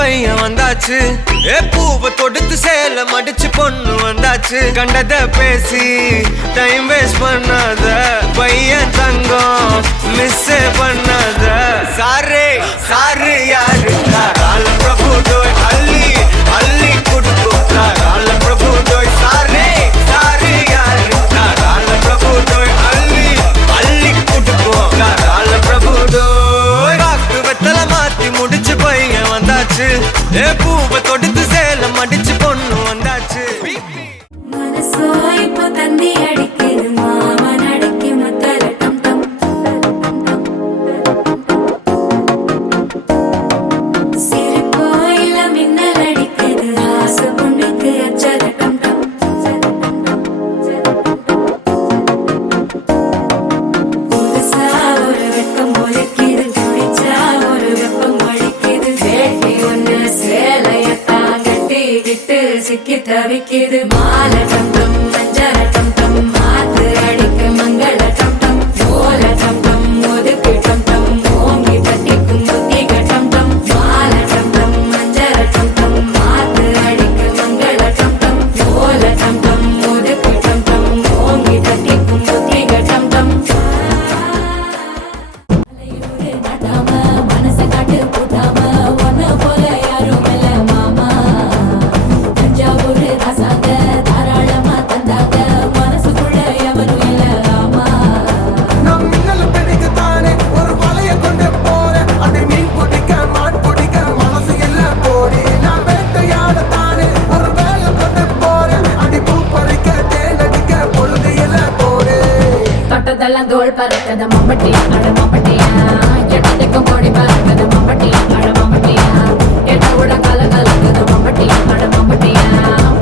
பையன் வந்தாச்சு. பூவை தொடுத்து சேல மடிச்சு பொண்ணு வந்தாச்சு. கண்டத பேசி டைம் வேஸ்ட் பண்ணாத பையன் தங்கம் மிஸ் பண்ணாத. சாரு சாரு யாரு கால பிரபு டோய் அள்ளி அள்ளி குடுக்கும் கால பிரபு டோய். சாரு சாரு யாரு கால பிரபு டோய் அள்ளி அள்ளி குடுக்கும் கால பிரபு டோய். காக்கு வெத்தல மாத்தி முடிச்சு பையன் வந்தாச்சு. பூவை தொடுத்து சேல மடிச்சு பொண்ணு வந்தாச்சு. மனசோ இப்போ தந்தி அடிக்குது மாமன் அடிக்கு மத்தல டம் டம். சிரிப்போ இல்ல மின்னல் அடிக்குது ஆசை பொண்ணுக்கு அச்சத டம் டம். புதுசா ஒரு வெக்கம் ஒலிக்குது குடிச்சா ஒரு வெப்பம் ஒழிக்குது. வேட்டி ஒண்ணு சேலையத்தான் கட்டி விட்டு சிக்கி தவிக்குது. மாலை டம் டம் மஞ்சள டம் டம் மாத்து அடிக்க மங்கள டம் டம். ஓல டம் டம் ஒதுக்கு டம் டம் ஓங்கி தட்டிக்கும் புத்திக டம் டம். மாலை டம் டம் மஞ்சள டம் டம் மாத்து அடிக்க மங்கள டம் டம். ஓல டம் டம் ஒதுக்கு டம் டம் ஓங்கி தட்டிக்கும் புத்திக டம் டம். அலையூரு நடாம மனச காட்டு கூட்டாம ஒன்ன போல யாரும் இல்ல மாமா. தஞ்சாவூர் ராசாங்க தாராளமா தந்தாங்க மனசுக்குள்ள எவரும் இல்ல ஆமா. நான் மின்னல் பிடிக்கத்தானே ஒரு வலைய கொண்டு போறேன். அது மீன் பிடிக்க மான் பிடிக்க மனசு இல்ல போடி. நான் வேட்டையாடத்தானே ஒரு வேலை கொண்டு போறேன். அடி பூ பறிக்க தேனடிக்க பொழுது இல்ல போடு. தொட்டதெல்லாம் தோல் பறக்கத மம்பட்டி அட மம்பட்டியா. எட்டத்துக்கும் கோடி பறக்கத மம்பட்டி அட மம்பட்டியா. எட்ட கூட கல கலக்குது மம்பட்டி அட மம்பட்டியா.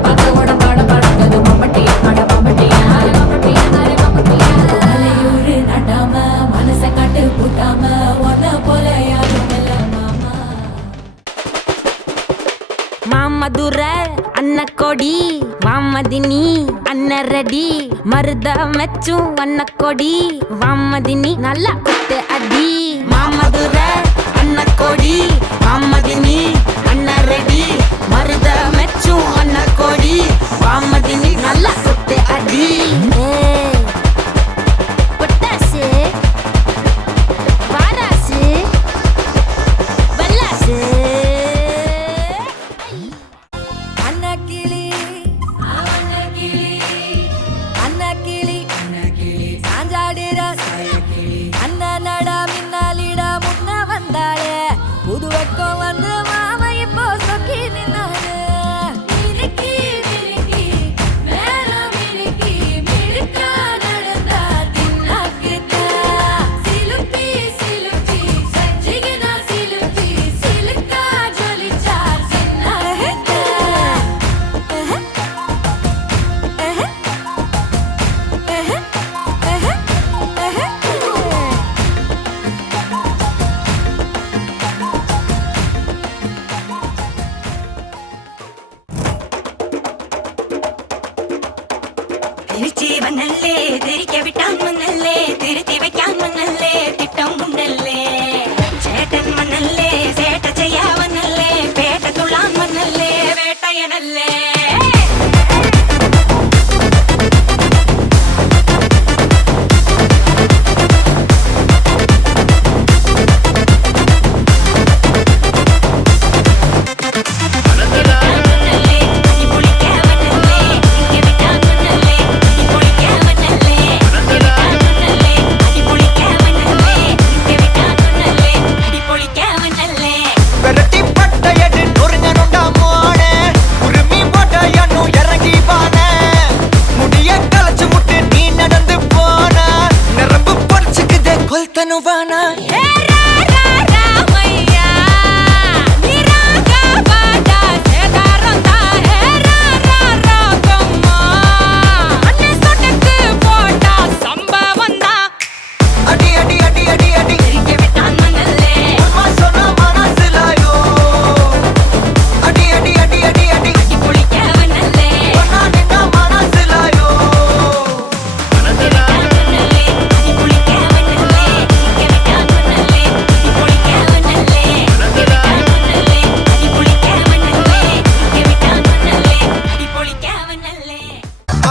பத்த கூட பாட பறக்குது மம்பட்டி அட மம்பட்டியா. மம்பட்டியா அட மம்பட்டியா. அலையூரு நடாம மனச காட்டு கூட்டாம ஒன்ன போல யாரும் இல்ல மாமா. மாமதுர அன்ன கொடி வாமதினி அன்ன ரெடி மருத மெச்சும் அன்ன கொடி வாமதினி நல்லா குத்து அடி. மாமதுர அன்ன கொடி வாமதினி அன்ன ரெடி மருத மெச்சும் அன்ன கொடி வாமதினி நல்லா குத்து அடி. பொட்டாசு வாராசு வல்லாசு அன்னக்கிளி அன்னக்கிளி சாஞ்சாடிர அண்ணா நடா மின்னாலிட முன்ன வந்தாளே. புது வெக்கம் வந்து மாமா இப்போ சொக்கி நின்னாரு. மினுக்கி மினுக்கி மேல மினுக்கி மினுக்கா நடந்தா தின்னாக்குதா. சிலுப்பி சிலுப்பி சஞ்சிகனா சிலுப்பி சிலுக்கா ஜொலிச்சா சின்னாக்குதா. திருச்சி வந்தல்லே திரிக்க விட்டான் மன்னல்லே திருத்தி வைக்கான் மன்னல்லே திட்டம் உண்டல்லே. சேட்டன் மன்னல்லே சேட்ட செய்யா வந்தல்லே பேட்ட துளான் மன்னல்லே வேட்டையனல்லே. Give it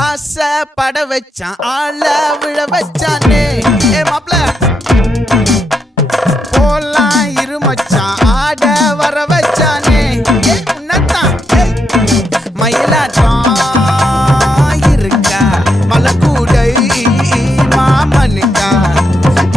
ஆசை பட வச்சான் ஆள விழ வச்சானே ஏ மாப்ள போலாம் இரு மச்சான் ஆட வர வச்சானே ஏ உன்னதான் மயிலாட்டம் இருக்கா மலக்கூடை மாமனுக்கா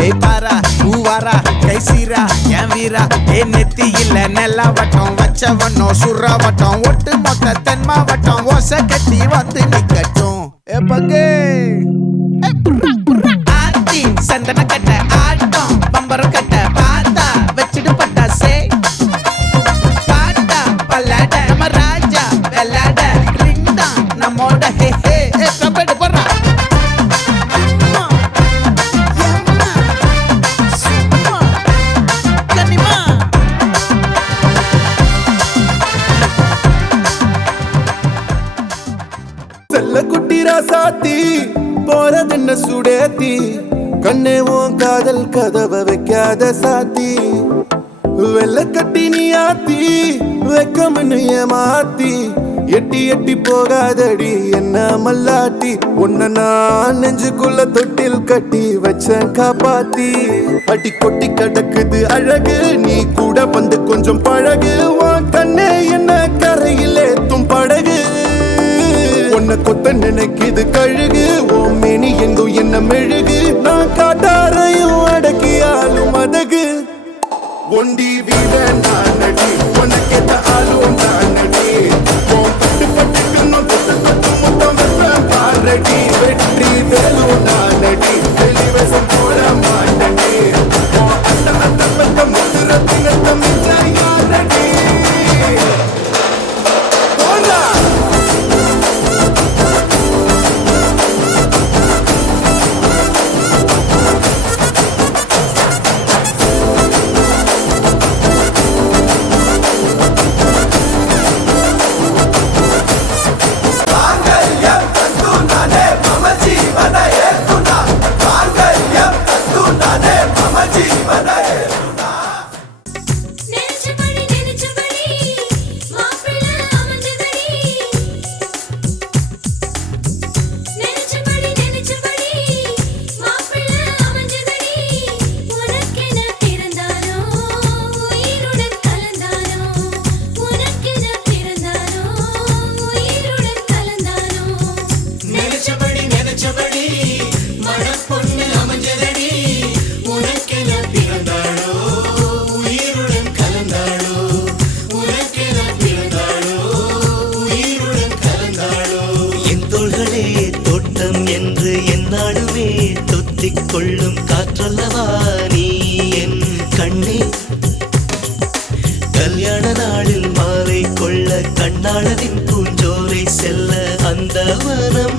ஏய் பாரா ஊவாரா கைசீரா என் வீரா ஏ நெத்தி இல்ல நெல்லா வட்டம் வச்சவனோ சுறா வட்டம் ஒட்டு மொத்த தென் மாவட்டம் ஓசை கட்டி வந்து நிக்கட்டும் ஏ பங்கே ஆத்தி சந்தன கட்ட ஆட்டம் பம்பரம் கட்ட பாத்தா வச்சிடு பட்டாசே பாட்டா பல்லாட நம்ம ராஜா வெள்ளாட ரிங் தான் நம்மோட ஹே ஹே ஏ கபடி போடுறா செல்ல குட்டி ராசாத்தி போறதென்ன சுடேத்தி கண்ணே உன் காதல் கதவை வைக்காத சாத்தி வெள்ள கட்டி நீ ஆத்தி வெக்கம்னு ஏமாத்தி எட்டி எட்டி போகாதடி என்ன மல்லாட்டி உன்ன நான் நெஞ்சுக்குள்ள தொட்டில் கட்டி வச்சேன் காப்பாத்தி அடி கொட்டி கிடக்குது அழகு நீ கூட வந்து கொஞ்சம் பழகு உன் கண்ணே என்ன கரையில் ஏத்தும் படகு உன்னை கொத்த நினைக்குது கழுகு ஓ மேனி எங்கும் என்ன மெழுகு நான் காட்டாரையும் அடக்கியாலும் அதகு ஒண்டி வீட நான் நடி உனக்கேத்த ஆளும் நான் நடி பட்டு பட்டுக்கணும் தொட்டு தொட்டு முத்தம் வெப்பேன் பாரடி வெற்றி வேலும் நான் நடி வெளிவசம் போட மாட்டடி அந்த அந்த பத்த முத்துரத்தினத்த மிச்ச யாரடி போடா நெஞ்சபடி நெஞ்சபடி மாப்பிள்ள அமைஞ்சதடி நெஞ்சபடி நெஞ்சபடி மாப்பிள்ள அமைஞ்சதடி உனக்கென பிறந்தானோ உயிருடன் கலந்தானோ உனக்கென பிறந்தானோ உயிருடன் கலந்தானோ நினைச்சபடி நினைச்சபடி மணப்பொண்ணு அமைஞ்சதடி உனக்கென பிறந்தாளோ உயிருடன் கலந்தாளோ உனக்கென பிறந்தாளோ உயிருடன் கலந்தாளோ என் தோள்களே தோட்டம் என்று என்னாலுமே தொத்திக் கொள்ளும் காற்றல்லவா நீ என் கண்ணே கல்யாண நாளில் மாலை கொள்ள கண்ணாளரின் பூஞ்சோலை செல்ல அந்த வனம்